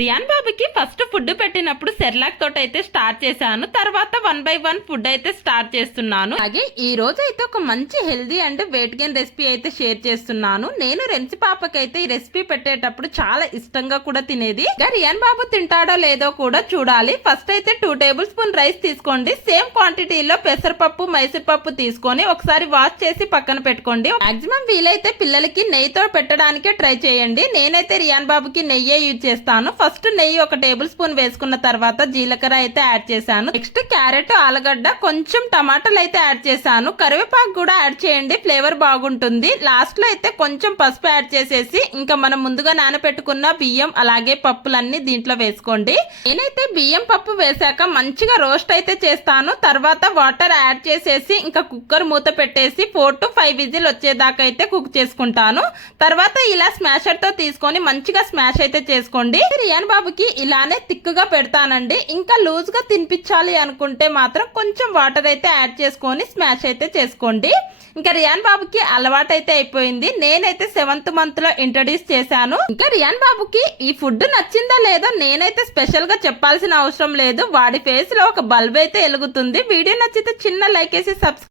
Rayon బాబుకి first food పెట్టినప్పుడు Cerelac తోటి అయితే స్టార్ట్ చేశాను. తర్వాత 1 by 1 ఫుడ్ అయితే స్టార్ట్ చేస్తున్నాను. అలాగే ఈ రోజు అయితే ఒక మంచి healthy and weight gain recipe అయితే షేర్ చేస్తున్నాను. నేను రెన్సి పాపకైతే ఈ రెసిపీ పెట్టేటప్పుడు చాలా ఇష్టంగా కూడా తినేది. రియాన్ బాబు తింటాడో లేదో కూడా చూడాలి. ఫస్ట్ అయితే 2 టేబుల్ స్పూన్ రైస్ తీసుకోండి. సేమ్ క్వాంటిటీలో పెసరపప్పు మైసూర్ పప్పు తీసుకొని ఒకసారి వాష్ చేసి పక్కన పెట్టుకోండి. మాక్సిమం వీలైతే పిల్లలకి నెయ్యితో పెట్టడానికే ట్రై చేయండి. నేనైతే రియాన్ బాబుకి నెయ్యే యూజ్ చేస్తాను. ఫస్ట్ నెయ్యి 1 టేబుల్ స్పూన్ వేసుకున్న తర్వాత జీలకర్ర అయితే యాడ్ చేశాను. నెక్స్ట్ క్యారెట్, ఆలుగడ్డ, కొంచెం టమాటాలు అయితే యాడ్ చేశాను. కరివేపాకు కూడా యాడ్ చేయండి, ఫ్లేవర్ బాగుంటుంది. లాస్ట్ లో అయితే కొంచెం పసుపు యాడ్ చేసేసి ఇంకా మనం ముందుగా నానబెట్టుకున్న బియ్యం అలాగే పప్పులన్నీ దీంట్లో వేసుకోండి. నేనైతే బియ్యం పప్పు వేసాక మంచిగా రోస్ట్ అయితే చేస్తాను. తర్వాత వాటర్ యాడ్ చేసేసి ఇంకా కుక్కర్ మూత పెట్టేసి 4 to 5 విజిల్ వచ్చేదాకా అయితే కుక్ చేసుకుంటాను. తర్వాత ఇలా స్మాషర్ తో తీసుకొని మంచిగా స్మాష్ అయితే చేసుకోండి. రియాన్ బాబుకి ఇలానే థిక్గా పెడతానండి. ఇంకా లూజ్ గా తినిపించాలి అనుకుంటే మాత్రం కొంచెం వాటర్ అయితే యాడ్ చేసుకొని స్మాష్ అయితే చేసుకోండి. ఇంకా రియాన్ బాబుకి అలవాటు అయితే అయిపోయింది. నేనైతే 7th month లో ఇంట్రడ్యూస్ చేశాను. ఇంకా రియాన్ బాబుకి ఈ ఫుడ్ నచ్చిందా లేదో నేనైతే స్పెషల్ గా చెప్పాల్సిన అవసరం లేదు. వాడి ఫేస్ లో ఒక బల్బ్ అయితే వెలుగుతుంది. వీడియో నచ్చితే చిన్న లైక్ వేసి సబ్స్క్రైబ్